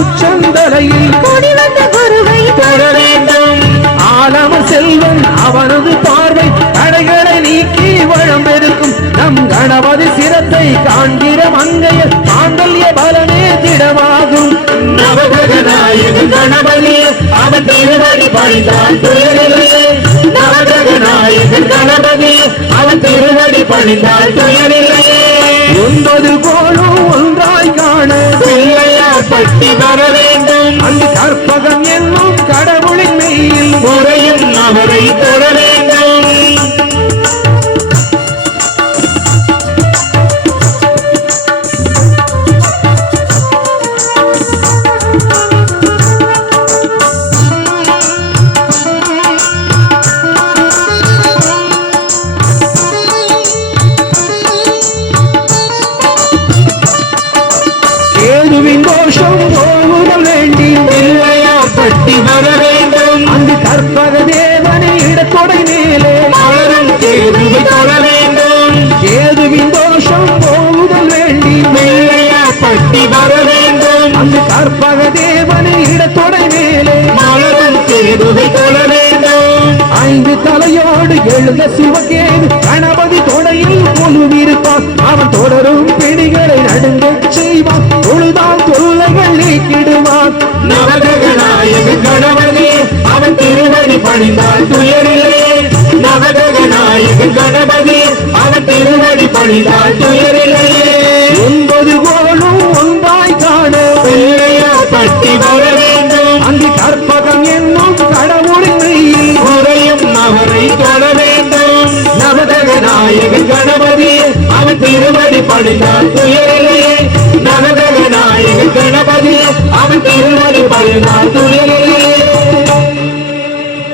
உச்சந்தலையில் கூடி வந்த குருவை தொழ வேண்டும். ஆலம செல்வன் அவனது பார்வை தடைகளை நீக்கி வளம்பெருக்கும் நம் கணபதி சிரத்தை காண்கிற மங்கையர் மாங்கல்ய பலனே திடமாகும். நவகிரகநாயகன் கணபதி அவன் திருவடி பணிந்தால் துயரில்லையே. நவகிரகநாயகன் கணபதி அவன் திருவடி பணிந்தால் துயரில்லையே. 9 கோளும் ஒன்றாய் காண பிள்ளையார் பட்டி வர வேண்டும். அந்த கற்பகம் என்னும் கடவுளின் மெய்யில் முறையும் அவரை தொழ வேண்டும். கேதுவின் கோஷம் போகுதல் வேண்டி பிள்ளையார் பட்டி வர வேண்டும். அந்த கற்பக தேவனை இடத்தொடை மேலே மலரும் கேதுவை தொழ வேண்டும். கேதுவின் தோஷம் போகுதல் வேண்டி பிள்ளையார் பட்டி வர வேண்டும். அந்த கற்பக தேவனை இடத்தொடை மேலே மலரும் கேதுவை தொழ வேண்டும். 5 தலையோடு எழுத சிவகேது கணபதி தொடையில் கொலுவிருப்பான். அவன் தொடரும் பிடிகளை நடுங்கச் செய்வான். தொழுதால் தொல்லைகள் நீக்கிடுவான். நவகிரகநாயகன் கணபதி அவன் திருவடி பணிந்தால் துயரில்லையே. நவகிரகநாயகன் கணபதி அவன் திருவடி பணிந்தால் துயரில்லையே. 9 கோளும் ஒன்றாய் காண பிள்ளையார் பட்டி வர வேண்டும். அந்த கற்பகம் என்னும் கடவுளின் மெய்யில் முறையும் அவரை தொழ வேண்டும். நவகிரகநாயகன் கணபதி அவன் திருவடி பணிந்தால் துயரில்லையே. நவகிரகநாயகன் கணபதி அவன் திருவடி பணிந்தால் துயரில்லையே.